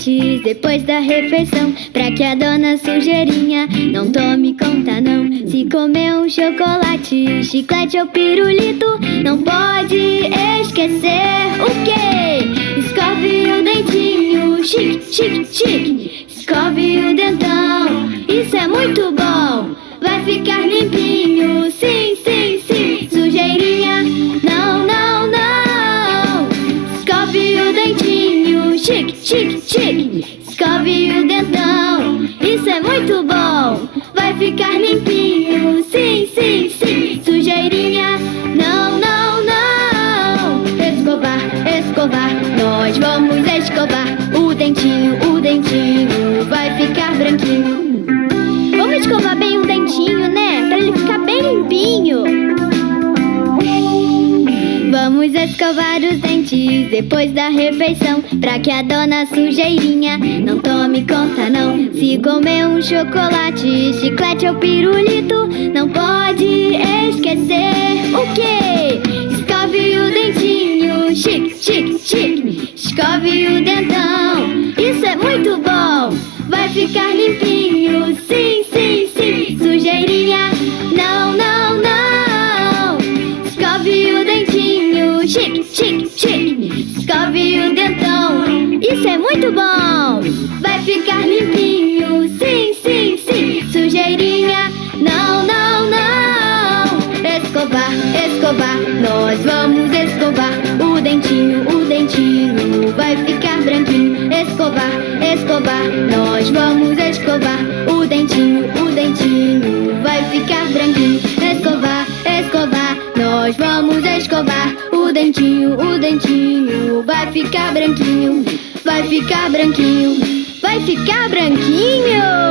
dentes depois da refeição, pra que a dona Sujeirinha não tome conta não. Se comer um chocolate, chiclete ou pirulito, não pode esquecer o quê? Escove o dentinho, chique, chique, chique. Escove o dentão, isso é muito bom. Vai ficar limpinho, sim, sim, sim. Sujeirinha, não, não, não. Escove o dentinho, chique, chique, chique. Escove o dentão, isso é muito bom. Vai ficar limpinho, sim, sim, sim. Sujeirinha, não, não, não. Escovar, escovar, nós vamos escovar. O dentinho vai ficar branquinho. Vamos escovar bem o dentinho, né? Pra ele ficar bem limpinho. Vamos escovar os dentes depois da refeição, pra que a dona Sujeirinha não tome conta não. Se comer um chocolate, chiclete ou pirulito, não pode esquecer o quê? Escove o dentinho, chique, chique, chique. Escove o dentão, isso é muito bom. Vai ficar limpinho, sim, sim, sim. Sujeirinha, não, não, não. Escove o dentinho, chique, chique, chique. Escove o dentão, isso é muito bom. Vai ficar limpinho, sim, sim, sim. Sujeirinha, não, não, não. Escovar, escovar, nós vamos escovar. O dentinho vai ficar branquinho. Escovar, escovar, nós vamos escovar. O dentinho vai ficar branquinho. Escovar, escovar, nós vamos escovar. O dentinho vai ficar branquinho. Vai ficar branquinho, vai ficar branquinho.